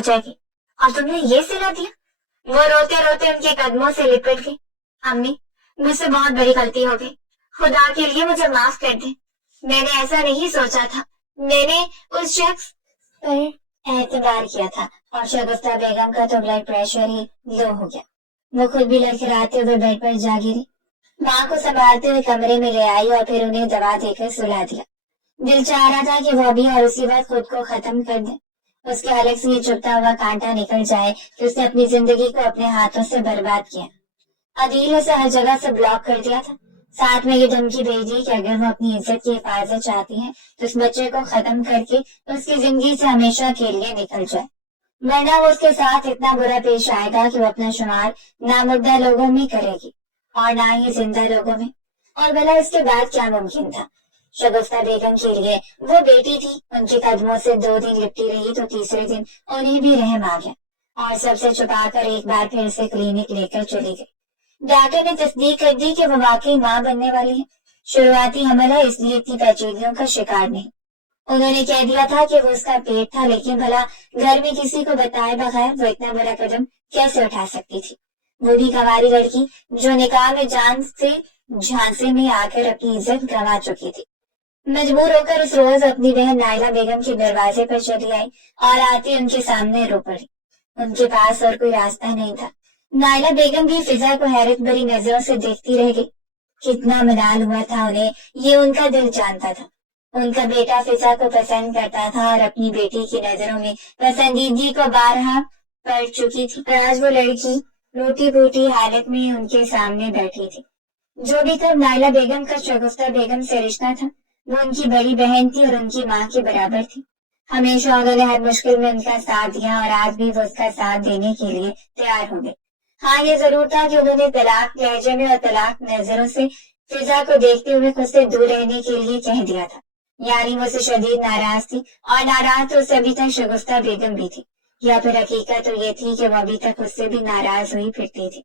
जाएगी। और तुमने ये सिला दिया? वो रोते रोते उनके कदमों से लिपट गई। अम्मी, मुझसे बहुत बड़ी गलती हो गई, खुदा के लिए मुझे माफ कर दे। मैंने ऐसा नहीं सोचा था। मैंने उस शख्स पर एतबार किया था। और शगुफ्ता बेगम का तो ब्लड प्रेशर ही लो हो गया। वो खुद भी लड़खड़ाते हुए बेड पर जा गिरी। माँ को संभालते हुए कमरे में ले आई और फिर उन्हें दवा देकर सुला दिया। दिल चाह रहा था कि वो भी और उसी वक्त खुद को खत्म कर दे। उसके हलक से ये चुभता हुआ कांटा निकल जाए कि उसने अपनी जिंदगी को अपने हाथों से बर्बाद किया। अदील उसे हर जगह से ब्लॉक कर दिया था। साथ में ये धमकी भेज दी कि अगर वो अपनी इज्जत की हिफाजत चाहती है तो उस बच्चे को खत्म करके उसकी जिंदगी से हमेशा के लिए निकल जाए, वरना वो उसके साथ इतना बुरा पेश आएगा कि वो अपना शुमार ना मुर्दा लोगों में करेगी और ना ही जिंदा लोगों में। और भला इसके बाद क्या मुमकिन था? शगुफ्ता बेगम के लिए वो बेटी थी। उनके कदमों से 2 दिन लिपटी रही तो तीसरे दिन उन्हें भी रहम आ गया और सबसे छुपाकर एक बार फिर से क्लिनिक लेकर चली गई। डॉक्टर ने तस्दीक कर दी कि वो वाकई माँ बनने वाली है। शुरुआती हमला है, इसलिए इतनी पेचीदगियों का शिकार नहीं। उन्होंने कह दिया था कि वो उसका पेट था, लेकिन भला घर में किसी को बताए बगैर वो इतना बड़ा कदम कैसे उठा सकती थी? बूढ़ी कवारी लड़की जो निकाह में जान से झांसे में आकर अपनी इज्जत गंवा चुकी थी। मजबूर होकर उस रोज अपनी बहन नायला बेगम के दरवाजे पर चली आई और आती उनके सामने रो पड़ी। उनके पास और कोई रास्ता नहीं था। नायला बेगम भी फिजा को हैरत भरी नजरों से देखती रह गई। कितना मलाल हुआ था उन्हें, ये उनका दिल जानता था। उनका बेटा फिजा को पसंद करता था और अपनी बेटी की नजरों में पसंदीदगी को बारहा पड़ चुकी थी। आज वो लड़की रोटी फूटी हालत में उनके सामने बैठी थी। जो भी तब नायला बेगम का शगुफ्ता बेगम से रिश्ता था, वो उनकी बड़ी बहन थी और उनकी माँ के बराबर थी। हमेशा उन्होंने हर मुश्किल में उनका साथ दिया और आज भी वो उसका साथ देने के लिए तैयार हो गए। हाँ, ये जरूर था कि उन्होंने तलाक लहजे में और तलाक नजरों से फिजा को देखते हुए खुद से दूर रहने के लिए कह दिया था। यानी वो उससे शदीद नाराज थी और नाराज तो उससे अभी तक शगुफ्ता बेगम भी थी, या फिर हकीकत तो ये थी कि वो अभी तक उससे भी नाराज हुई फिरती थी।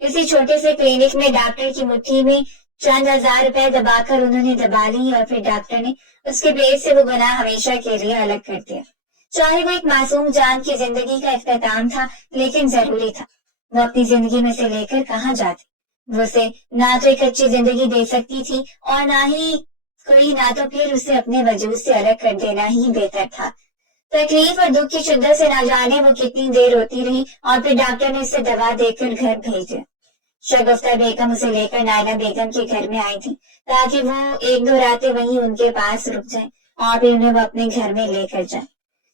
इसी छोटे से क्लिनिक में डॉक्टर की मुट्ठी में चंद हजार रुपए दबाकर उन्होंने दबा ली और फिर डॉक्टर ने उसके पेट से वो गुनाह हमेशा के लिए अलग कर दिया। चाहे वो एक मासूम जान की जिंदगी का इख्तिताम था, लेकिन जरूरी था। वो अपनी जिंदगी में से लेकर कहाँ जाती? वो उसे ना तो एक अच्छी जिंदगी दे सकती थी और ना ही कोई, ना तो फिर उसे अपने वजूद से अलग कर देना ही बेहतर था। तकलीफ और दुख की शिद्दत से ना जाने वो कितनी देर रोती रही और फिर डॉक्टर ने उसे दवा देकर घर भेज दिया। शगुफ्ता बेगम उसे लेकर नायला बेगम के घर में आई थी ताकि वो 1-2 रातें वहीं उनके पास रुक जाए और फिर उन्हें वो अपने घर में लेकर जाए।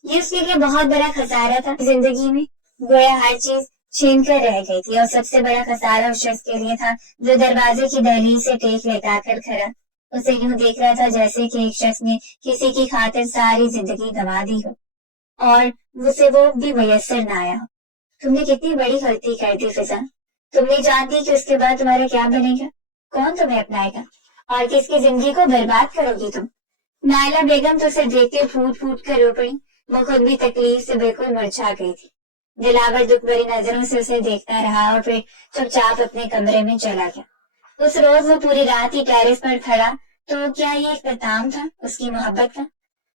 ये उसके लिए बहुत बड़ा खसारा था। जिंदगी में गोया हर चीज छीन कर रह गई थी और सबसे बड़ा खसारा उस शख्स के लिए था जो दरवाजे की दहलीज से टेक लेटाकर खड़ा उसे यूं देख रहा था जैसे कि एक शख्स ने किसी की खातिर सारी जिंदगी गंवा दी हो और उसे वो भी मयसर न आया हो। तुमने कितनी बड़ी गलती कर दी फिजा। तुमने जानती कि उसके बाद तुम्हारा क्या बनेगा, कौन तुम्हें अपनाएगा और किसकी जिंदगी को बर्बाद करोगी तुम। नायला बेगम तो उसे देखते फूट फूट कर रो पड़ी। वो खुद भी तकलीफ से बिल्कुल मुरझा गई थी। दिलावर दुख भरी नजरों से उसे देखता रहा और फिर चुपचाप अपने कमरे में चला गया। उस रोज वो पूरी रात ही टेरेस पर खड़ा, तो क्या ये इख्तिताम था उसकी मोहब्बत का?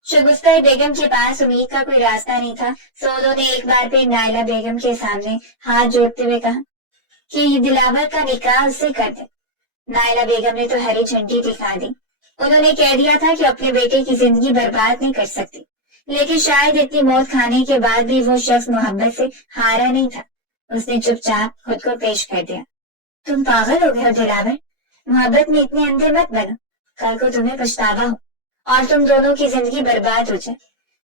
शगुफ्ता बेगम के पास उम्मीद का कोई रास्ता नहीं था, सो उन्होंने एक बार फिर नायला बेगम के सामने हाथ जोड़ते हुए कहा कि दिलावर का निकाह उससे कर दे। नायला बेगम ने तो हरी झंडी दिखा दी। उन्होंने कह दिया था कि अपने बेटे की जिंदगी बर्बाद नहीं कर सकती, लेकिन शायद इतनी मौत खाने के बाद भी वो शख्स मोहब्बत से हारा नहीं था। उसने चुपचाप खुद को पेश कर दिया। तुम पागल हो गए हो दिलावर, मोहब्बत में इतने अंधे मत बनो, कल को तुम्हें पछतावा हो और तुम दोनों की जिंदगी बर्बाद हो जाए।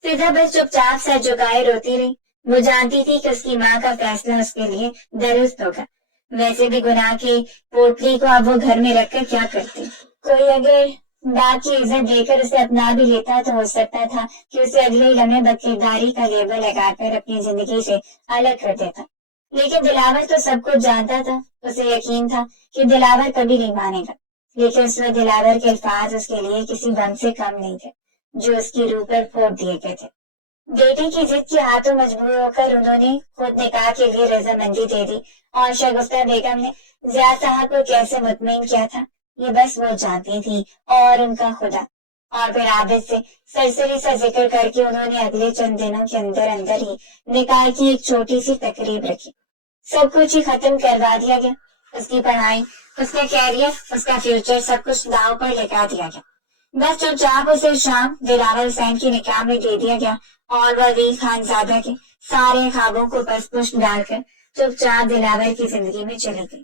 फिजा बस चुपचाप सर झुकाए रोती रही। वो जानती थी कि उसकी माँ का फैसला उसके लिए दुरुस्त होगा। वैसे भी गुनाह की पोटली को अब वो घर में रखकर क्या करती? कोई अगर बाप की इज्जत देकर उसे अपना भी लेता तो हो सकता था कि उसे अगले लम्हे बदकिरदारी का लेबल लगाकर अपनी जिंदगी से अलग कर देता। लेकिन दिलावर तो सब कुछ जानता था। उसे यकीन था कि दिलावर कभी नहीं मानेगा, लेकिन उसमें दिलावर के अल्फाज उसके लिए किसी बम से कम नहीं थे जो उसकी रूह पर फोड़ दिए गए थे। बेटी की जिद के हाथों मजबूर होकर उन्होंने खुद निकाह के लिए रजामंदी दे दी और शगुफ्ता बेगम ने ज़िया साहब को कैसे मुतमईन किया था ये बस वो जानती थी और उनका खुदा। اور پھر عابد سے سرسری سا ذکر کر کے انہوں نے اگلے چند دنوں کے اندر اندر ہی نکاح کی ایک چھوٹی سی تقریب رکھی. سب کچھ ہی ختم کروا دیا گیا. اس کی پڑھائی، اس کا کیریئر، اس کا فیوچر سب کچھ داؤ پر لگا دیا گیا. بس چپ چاپ اسے شام دلاور حسین کی نکاح میں دے دیا گیا اور وزیر خانزادہ کے سارے خوابوں کو پس پشت ڈال کر چپ چاپ دلاور کی زندگی میں چلی گئی.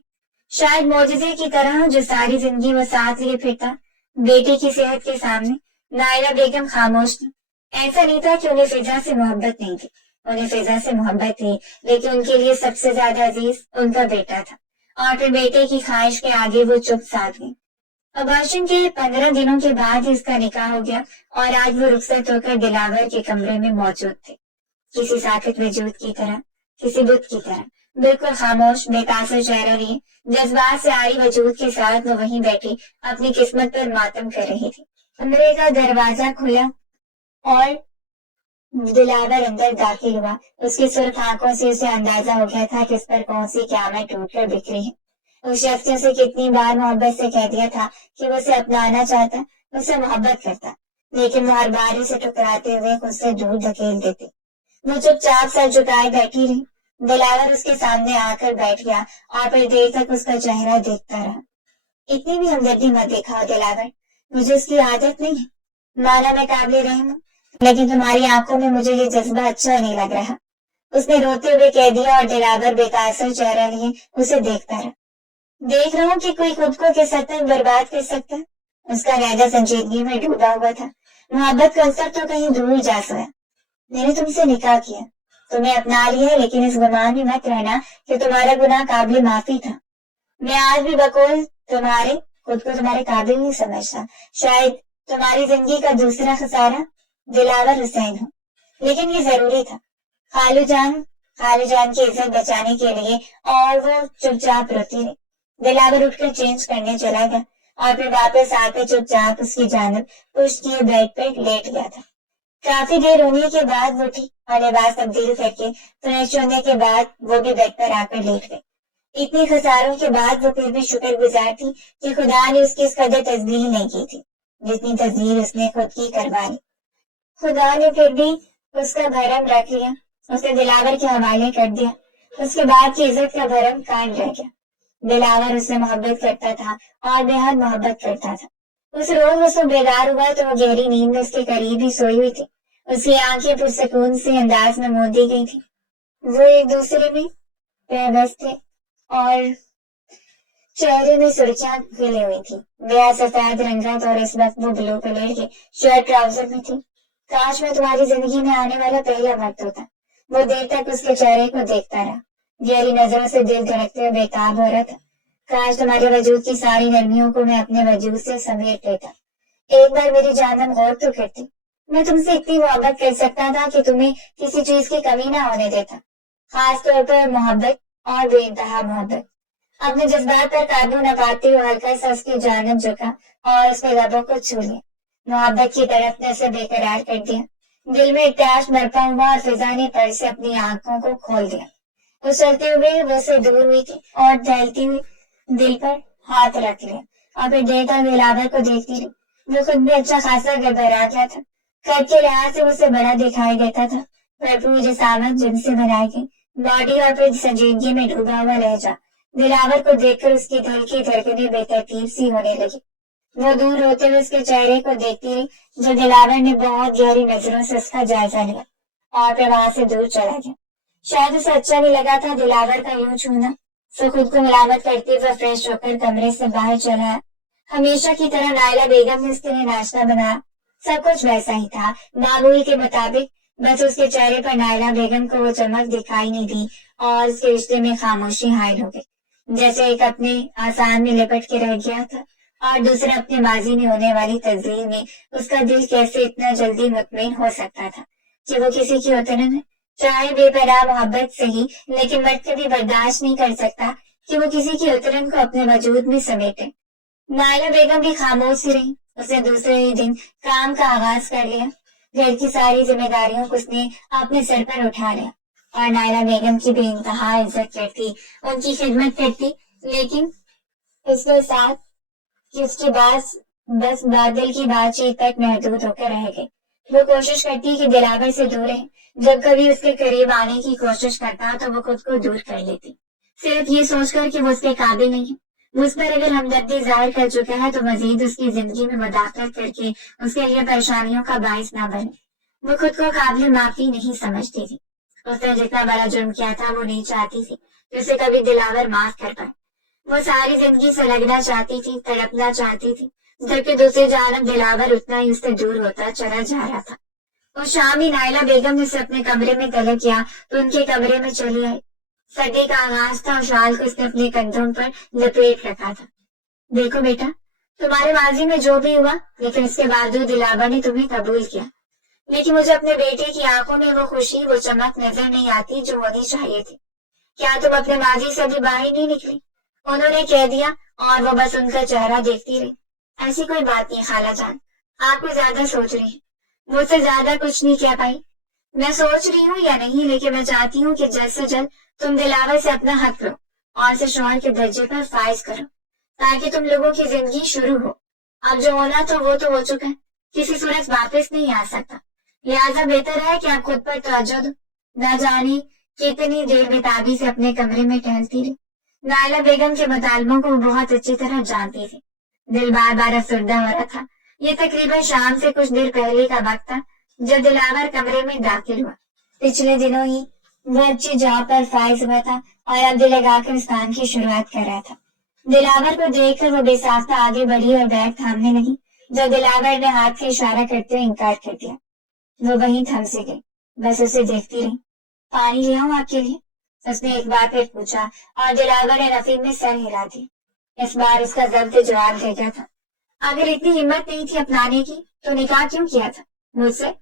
شاید معجزے کی طرح جو ساری زندگی وہ ساتھ لیے پھرتا بیٹی کی صحت کے سامنے نائلہ بیگم خاموش تھی. ایسا نہیں تھا کہ انہیں فضا سے محبت نہیں تھی، انہیں فضا سے محبت تھی، لیکن ان کے لیے سب سے زیادہ عزیز ان کا بیٹا تھا. اور پھر بیٹے کی خواہش کے آگے وہ چپ ساتھ گئی. اباشن کے 15 دنوں کے بعد اس کا نکاح ہو گیا اور آج وہ رخصت ہو کر دلاور کے کمرے میں موجود تھے، کسی ساکت وجود کی طرح، کسی بت کی طرح، بالکل خاموش، بے تاثر چہرہ لیے، جذبات سے آری وجود کے ساتھ وہ وہیں بیٹھی اپنی قسمت پر ماتم کر رہی تھی. کمرے کا دروازہ کھلا اور دلاور اندر داخل ہوا. اس کی سرخ آنکھوں سے اسے اندازہ ہو گیا تھا کہ اس پر کون سی قیامت ٹوٹ کر بکھری ہے. اس شخص نے اسے کتنی بار محبت سے کہہ دیا تھا کہ وہ اسے اپنانا چاہتا، اسے محبت کرتا، لیکن وہ ہر بار اسے ٹکراتے ہوئے خود سے دور دھکیل دیتے. وہ چپ چاپ سر جھکائے بیٹھی رہی. دلاور اس کے سامنے آ کر بیٹھ گیا اور پھر دیر تک اس کا چہرہ دیکھتا رہا. اتنی بھی ہمدردی مت دکھاؤ دلاور، مجھے اس کی عادت نہیں ہے. مانا میں قابل رحم ہوں، لیکن تمہاری آنکھوں میں مجھے یہ جذبہ اچھا نہیں لگ رہا. اس نے روتے ہوئے کہہ دیا اور دلاور بے تاثر چہرہ لیے اسے دیکھتا رہا. دیکھ رہا ہوں کہ کوئی خود کو کس حد تک برباد کر سکتا ہے. اس کا لہجہ سنجیدگی میں ڈوبا ہوا تھا. محبت کا اثر تو کہیں دور جا سویا. میں نے تم سے نکاح کیا، تمہیں اپنا لیا، لیکن اس گمان میں مت رہنا کہ تمہارا گناہ قابل معافی تھا. میں آج بھی بقول تمہارے خود کو تمہارے قابل نہیں سمجھتا. شاید تمہاری زندگی کا دوسرا خسارہ دلاور حسین ہو، لیکن یہ ضروری تھا. خالو جان کی عزت بچانے کے لیے. اور وہ چپ چاپ روتی رہی. دلاور اٹھ کر چینج کرنے چلا گیا اور پھر واپس آ کر چپ چاپ اس کی جانب پشت کیے بیڈ پہ لیٹ گیا تھا. کافی دیر رونے کے بعد وہ اٹھی اور لباس تبدیل کر کے فریش ہونے کے بعد وہ بھی بیڈ پر آ کر لیٹ گئی. اتنی خساروں کے بعد وہ پھر بھی شکر گزار تھی کہ خدا نے اس کی اس قدر تذلیل نہیں کی تھی جتنی تذلیل اس نے خود کی کروا لی. خدا نے پھر بھی اس کا بھرم رکھ لیا، اس نے دلاور کے حوالے کر دیا. اس کے بعد کی عزت کا بھرم قائم رہ گیا. دلاور اس سے محبت کرتا تھا اور بے حد محبت کرتا تھا. اس روز وہ صبح بیدار ہوا تو وہ گہری نیند میں اس کے قریب ہی سوئی ہوئی تھی. اس کی آنکھیں پرسکون سے انداز میں موندی گئی تھی. وہ ایک دوسرے میں پیوست تھے اور چہرے میں سرخیاں کھلی ہوئی تھی. بے سفید رنگت اور اس وقت وہ بلو کلر کے شرٹ ٹراؤزر میں تھی. کاش میں تمہاری زندگی میں آنے والا پہلا وقت ہوتا. وہ دیر تک اس کے چہرے کو دیکھتا رہا، گہری نظروں سے دل دھڑکتے ہوئے بےتاب ہو رہا تھا. کاش تمہارے وجود کی ساری نرمیوں کو میں اپنے وجود سے سمیٹ لیتا. ایک بار میری جانب غور تو کرتی. میں تم سے اتنی محبت کر سکتا تھا کہ تمہیں کسی چیز کی کمی نہ ہونے دیتا، خاص طور پر محبت اور بے انتہا محبت. اپنے جذبات پر قابو نہ پاتے ہوئے ہلکا سا اس کی جانب جھکا اور اس کے لبوں کو چھو لیا. محبت کی طرف نے اسے بے قرار کر دیا. دل میں احتیاج برپا ہوا اور فضا نے پر سے اپنی آنکھوں کو کھول دیا. وہ چلتے ہوئے وہ سے دور ہوئی تھی اور ٹہلتی ہوئی دل پر ہاتھ رکھ لیا اور پھر دیر تک دلاور کو دیکھتی رہی. وہ خود بھی اچھا خاصا گڑبڑا گیا تھا. قد کے لحاظ سے اسے بڑا دکھائی دیتا تھا. بھرپور جسامت جن سے بنائی گئی باڈی اور پھر سنجیدگی میں ڈوبا ہوا لہجہ. دلاور کو دیکھ کر اس کی دل کی دھڑکنیں بے ترتیب سی ہونے لگی. وہ دور ہوتے ہوئے اس کے چہرے کو دیکھتی رہی جو دلاور نے بہت گہری نظروں سے اس کا جائزہ لیا اور پھر وہاں سے دور چلا گیا. شاید اسے اچھا نہیں لگا تھا دلاور کا یوں چھونا. سو خود کو ملامت کرتے ہوئے فریش ہو کر کمرے سے باہر چلا. ہمیشہ کی طرح نائلہ بیگم نے اس کے لیے ناشتہ بنایا. سب کچھ ویسا ہی تھا معمول کے مطابق، بس اس کے چہرے پر نائلہ بیگم کو وہ چمک دکھائی نہیں دی اور اس کے رشتے میں خاموشی حائل ہو گئی. جیسے ایک اپنے آسان میں لپٹ کے رہ گیا تھا اور دوسرا اپنے ماضی میں ہونے والی تذلیل میں. اس کا دل کیسے اتنا جلدی مطمئن ہو سکتا تھا کہ وہ کسی کی اترن ہے، چاہے بے پناہ محبت سے ہی، لیکن مرد کبھی برداشت نہیں کر سکتا کہ وہ کسی کی اترن کو اپنے وجود میں سمیٹے. نائلہ بیگم بھی خاموش ہی رہی. اس نے دوسرے ہی دن کام کا آغاز کر لیا. گھر کی ساری ذمہ داریوں کو اس نے اپنے سر پر اٹھا لیا اور نائلہ بیگم کی بے انتہا عزت کرتی، ان کی خدمت کرتی، لیکن اس کے ساتھ کہ اس کے بعد बस बादल की बातचीत तक महदूद होकर रह गई। वो कोशिश करती कि दिलावर से दूर रहे, जब कभी उसके करीब आने की कोशिश करता तो वो खुद को दूर कर लेती, सिर्फ ये सोचकर कि वो उसके काबिल नहीं है। उस पर अगर हमदर्दी जाहिर कर चुका है तो मजीद उसकी जिंदगी में मुदाखलत करके उसके लिए परेशानियों का बाइस ना बने। वो खुद को काबिल माफी नहीं समझती थी। उसने जितना बड़ा जुर्म किया था वो नहीं चाहती थी कि उसे कभी दिलावर माफ कर पाए। वो सारी जिंदगी से लगना चाहती थी, तड़पना चाहती थी, जबकि दूसरी जानब दिलावर उतना ही उससे दूर होता चला जा रहा था। उस शाम ही नायला बेगम ने उसे अपने कमरे में तलब किया तो उनके कमरे में चली आई। सर्दी का आगाज था और शाल को उसने अपने कंधों पर लपेट रखा था। देखो बेटा, तुम्हारे माजी में जो भी हुआ, लेकिन इसके बावजूद दिलावर ने तुम्हें कबूल किया। लेकिन मुझे अपने बेटे की आंखों में वो खुशी, वो चमक नजर नहीं आती जो होनी चाहिए थी। क्या तुम अपने माजी से अभी बाहर नहीं निकली? उन्होंने कह दिया और वो बस उनका चेहरा देखती रही। ऐसी कोई बात नहीं खाला जान, आप कुछ ज्यादा सोच रही हैं। मुझसे ज्यादा कुछ नहीं कह पाई। मैं सोच रही हूँ या नहीं, लेकिन मैं चाहती हूँ कि जल्द से जल्द तुम दिलावर से अपना हक लो और इसे शौहर के दर्जे पर फाइज करो, ताकि तुम लोगों की जिंदगी शुरू हो। अब जो होना तो वो तो हो चुका है, किसी सूरत वापस नहीं आ सकता। लिहाजा बेहतर है कि आप खुद पर तवज्जो दो। न जाने कितनी देर बेताबी से अपने कमरे में टहलती रही। नायला बेगम के मुतालबों को बहुत अच्छी तरह जानती थी। दिल बार बार अफसरदा हो रहा था। ये तकरीबन शाम से कुछ देर पहले का वक्त था जब दिलावर कमरे में दाखिल हुआ। पिछले दिनों ही वो अच्छी जॉब पर फाइज हुआ था और अब दिल लगाकर इस काम की शुरुआत कर रहा था। दिलावर को देखकर वो बेसाख्ता आगे बढ़ी और बैग थामने लगी, जब दिलावर ने हाथ से इशारा करते हुए इनकार कर दिया। वो वहीं थम से गई, बस उसे देखती रही। पानी ले आऊं आपके लिए? उसने एक बार फिर पूछा और दिलावर ने रफीक में सर हिला दिया। इस बार उसका जब्त जवाब दे गया था। अगर इतनी हिम्मत नहीं थी अपनाने की तो निकाह क्यों किया था मुझसे?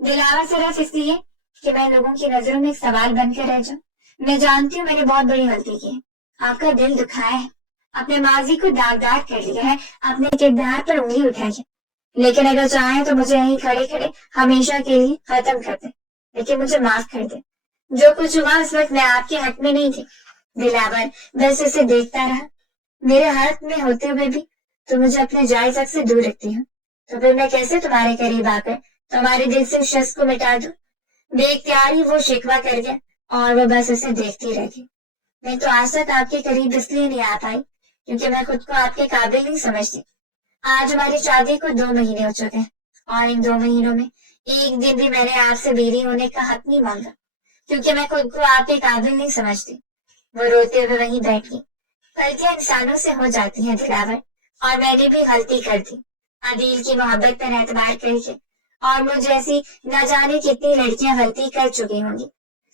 दिलावर सिर्फ इसलिए कि मैं लोगों की नजरों में एक सवाल बनकर रह जाऊं। मैं जानती हूँ मैंने बहुत बड़ी गलती की है, आपका दिल दुखाया है, अपने माजी को दागदार कर लिया है, अपने किरदार पर उंगली उठाई है। लेकिन अगर चाहे तो मुझे यहीं खड़े खड़े हमेशा के लिए खत्म कर दे, लेकिन मुझे माफ कर दे। जो कुछ हुआ उस वक्त मैं आपके हक में नहीं थी। दिलावर बस उसे देखता रहा। मेरे हक में होते हुए भी तुम मुझे अपने जायज हक से दूर रखती हो, तो फिर मैं कैसे तुम्हारे करीब आकर तुम्हारे दिल से उस शख्स को मिटा दूं? बेख्तियार ही वो शिकवा कर गया और वो बस उसे देखती रह गई। मैं तो आज तक आपके करीब इसलिए नहीं आ पाई क्योंकि मैं खुद को आपके काबिल नहीं समझती। आज हमारी शादी को 2 महीने हो चुके हैं और इन 2 महीनों में एक दिन भी मैंने आपसे बीवी होने का हक नहीं मांगा, क्योंकि मैं खुद को आपके काबिल नहीं समझती। वो रोते हुए वहीं बैठ गई। गलतियां इंसानों से हो जाती हैं दिलावर, और मैंने भी गलती कर दी, अदील की मोहब्बत पर एतबार करके। और मुझ जैसी न जाने कितनी लड़कियां गलती कर चुकी होंगी,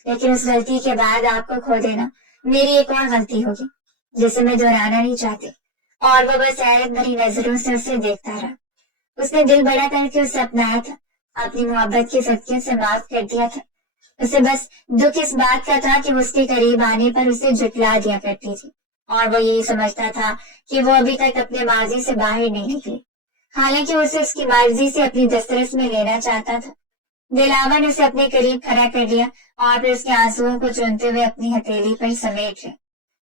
लेकिन उस गलती के बाद आपको खो देना मेरी एक और गलती होगी जिसे मैं दोहराना नहीं चाहती। और वो बस हैरत भरी नजरों से उसे देखता रहा। उसने दिल बड़ा करके उसे अपनाया था, अपनी मोहब्बत के सदके से माफ कर दिया था। उसे बस दुख इस बात का था कि उसके करीब आने पर उसे झुठला दिया करती थी, और वो यही समझता था कि वो अभी तक अपने माजी से बाहर नहीं निकली, हालांकि उसे उसकी मर्जी से अपनी दस्तरस में लेना चाहता था। दिलावर ने उसे अपने करीब खड़ा कर लिया और फिर उसके आंसुओं को चूमते हुए अपनी हथेली पर समेट लिया।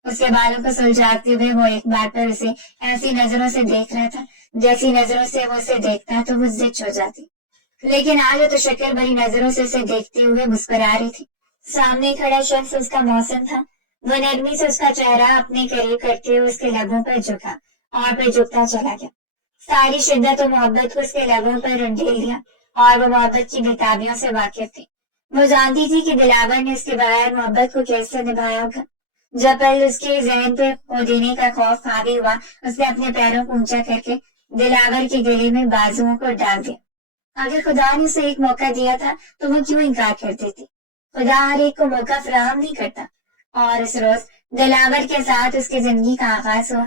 उसके बालों को सुलझाते हुए वो एक बार पर उसे ऐसी नजरों से देख रहा था जैसी नजरों से वो उसे देखता तो वो जिद हो जाती। लेकिन आज वो तो शक्कर भरी नजरों से उसे देखते हुए मुस्कुरा रही थी। सामने खड़ा शख्स उसका मौसम था। वो नरमी से उसका चेहरा अपने करीब करते हुए उसके लबों पर झुका और फिर झुकता चला गया। सारी शिद्दत और मोहब्बत को उसके लबों पर रुंडेल दिया और वो मोहब्बत की बेताबियों से वाकिफ थी। वो जानती थी कि दिलावर ने उसके बगैर मोहब्बत को कैसे निभाया होगा। जब पल उसके जहन पे खो देने का खौफ हावी हुआ, उसने अपने पैरों को ऊंचा करके दिलावर के गले में बाजुओं को डाल दिया। अगर खुदा ने उसे एक मौका दिया था तो वो क्यों इनकार कर देती? खुदा हर एक को मौका फराहम नहीं करता। और इस रोज दिलावर के साथ उसकी जिंदगी का आगाज हुआ।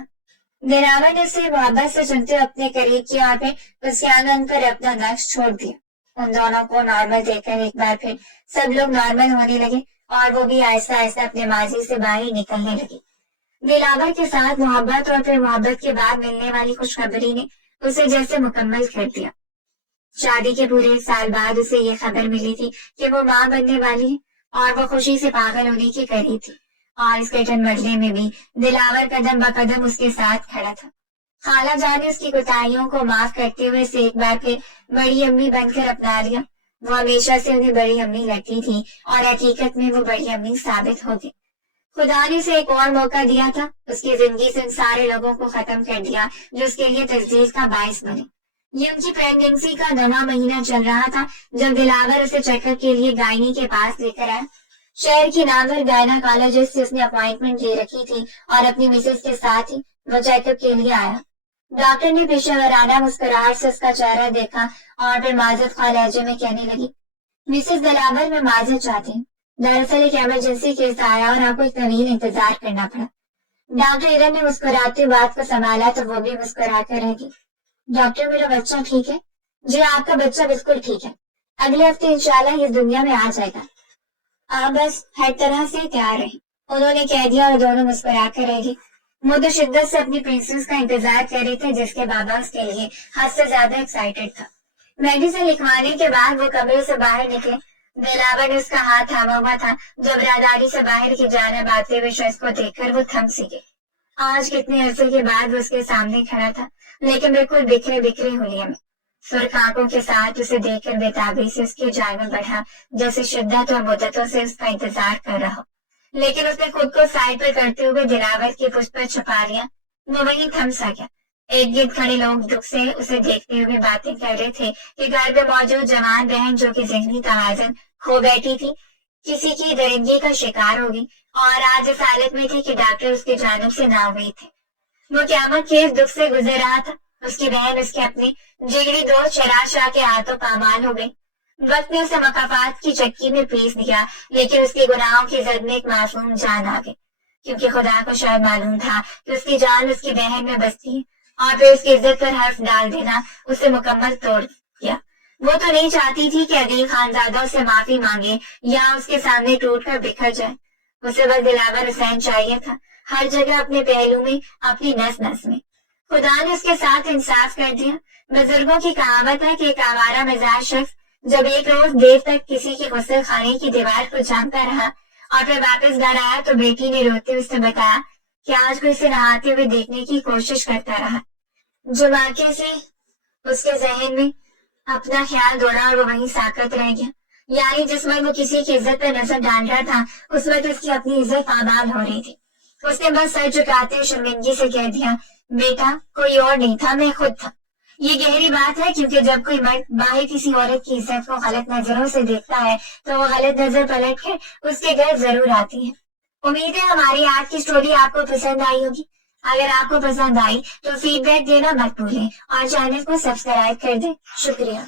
दिलावर ने उसे मोहब्बत से चुनते हुए अपने करीब किया और फिर उसके आंगन पर अपना नक्श छोड़ दिया। उन दोनों को नॉर्मल देखकर एक बार फिर सब लोग नॉर्मल होने लगे और वो भी आहिस्ता आहिस्ता अपने माजी से बाहर निकलने लगी। दिलावर के साथ मोहब्बत और फिर मोहब्बत के बाद मिलने वाली खुशखबरी ने उसे जैसे मुकम्मल कर दिया। शादी के पूरे 1 साल बाद उसे ये खबर मिली थी कि वो माँ बनने वाली है और वो खुशी से पागल होने के करीब थी। और इस कठिन मरने में भी दिलावर कदम ब कदम उसके साथ खड़ा था। خالہ جان نے اس کی کوتاہیوں کو معاف کرتے ہوئے اسے ایک بار پھر بڑی امی بن کر اپنا لیا۔ وہ ہمیشہ سے انہیں بڑی امی لگتی تھی اور حقیقت میں وہ بڑی امی ثابت ہو گئی۔ خدا نے اسے ایک اور موقع دیا تھا، اس کی زندگی سے ان سارے لوگوں کو ختم کر دیا جو اس کے لیے تصدیق کا باعث بنے۔ یہ ان کی پریگننسی کا 9واں مہینہ چل رہا تھا جب دلاور اسے چیک اپ کے لیے گائنی کے پاس لے کر آیا۔ شہر کی نامور گائناکالوجسٹ سے اس نے اپوائنٹمنٹ لے رکھی تھی اور اپنی مسز کے ساتھ ہی وہ چیک اپ کے لیے آیا۔ ڈاکٹر نے پیشہ ورانہ مسکراہٹ سے اس کا چہرہ دیکھا اور پھر معذرت خواہ لہجے میں کہنے لگی، مسز دلاور میں معذرت چاہتی ہوں، دراصل ایک ایمرجنسی کیس آیا اور آپ کو ایک طویل انتظار کرنا پڑا۔ ڈاکٹر ایرن نے مسکراتے بات کو سنبھالا تو وہ بھی مسکرا کر رہ گئی۔ ڈاکٹر میرا بچہ ٹھیک ہے؟ جی آپ کا بچہ بالکل ٹھیک ہے، اگلے ہفتے انشاءاللہ اس دنیا میں آ جائے گا، آپ بس ہر طرح سے تیار رہیں، انہوں نے کہہ دیا اور دونوں مسکرا کر رہ گئی۔ وہ تو شدت سے اپنی پرنسس کا انتظار کر رہی تھے جس کے بابا اس کے لیے حد سے زیادہ ایکسائٹیڈ تھا۔ میڈیسن لکھوانے کے بعد وہ کمرے سے باہر نکلے۔ دلاور نے اس کا ہاتھ تھاما ہوا تھا جو برادری سے باہر کی جانب آتے ہوئے شخص کو دیکھ کر وہ تھم سی گئی۔ آج کتنے عرصے کے بعد وہ اس کے سامنے کھڑا تھا، لیکن بالکل بکھرے بکھرے ہولیے میں۔ سرخ آنکھوں کے ساتھ اسے دیکھ کر بےتابی سے اس کی جانب بڑھا، جیسے شدت اور مدتوں سے اس کا انتظار کر رہا، لیکن اس نے خود کو سائڈ پر کرتے ہوئے دلاور کی پشت پر چھپا لیا۔ وہ وہیں تھم سا گیا۔ ایک گرد کھڑے لوگ دکھ سے اسے دیکھتے ہوئے باتیں کر رہے تھے کہ گھر میں موجود جوان بہن جو کہ ذہنی توازن کھو بیٹھی تھی کسی کی درندگی کا شکار ہوگی اور آج اس حالت میں تھی کہ ڈاکٹر اس کی جانب سے نا امید تھے۔ وہ قیامت کے اس دکھ سے گزر رہا تھا۔ اس کی بہن اس کے اپنی جگری دوست شراز شاہ کے ہاتھوں پامال ہو گئی۔ وقت نے اسے مقافات کی چکی میں پیس دیا، لیکن اس کے گناہوں کی زد میں ایک معصوم جان آ گئی، کیونکہ خدا کو شاید معلوم تھا کہ اس کی جان اس کی بہن میں بستی ہے، اور پھر اس کی عزت پر حرف ڈال دینا اسے مکمل توڑ دیا۔ وہ تو نہیں چاہتی تھی کہ عدیل خانزادہ سے معافی مانگے یا اس کے سامنے ٹوٹ کر بکھر جائے۔ اسے بس دلاور حسین چاہیے تھا، ہر جگہ اپنے پہلو میں، اپنی نس نس میں۔ خدا نے اس کے ساتھ انصاف کر دیا۔ بزرگوں کی کہاوت ہے کہ ایک آوارہ مزاج شخص جب ایک روز دیر تک کسی کی غسل خانے کی دیوار کو جانتا رہا اور پھر واپس گھر آیا تو بیٹی نے روتے اس سے بتایا کہ آج کو اسے نہاتے ہوئے دیکھنے کی کوشش کرتا رہا۔ جو واقعے سے اس کے ذہن میں اپنا خیال دوڑا اور وہ وہیں ساکت رہ گیا، یعنی جس وقت وہ کسی کی عزت پر نظر ڈال رہا تھا اس وقت اس کی اپنی عزت پامال ہو رہی تھی۔ اس نے بس سر جھکاتے شرمندگی سے کہہ دیا، بیٹا کوئی اور نہیں تھا، میں خود تھا۔ یہ گہری بات ہے کیونکہ جب کوئی مرد باہر کسی عورت کی عزت کو غلط نظروں سے دیکھتا ہے تو وہ غلط نظر پلٹ کر اس کے گھر ضرور آتی ہے۔ امید ہے ہماری آج کی سٹوری آپ کو پسند آئی ہوگی۔ اگر آپ کو پسند آئی تو فیڈ بیک دینا مت بھولیں اور چینل کو سبسکرائب کر دیں۔ شکریہ۔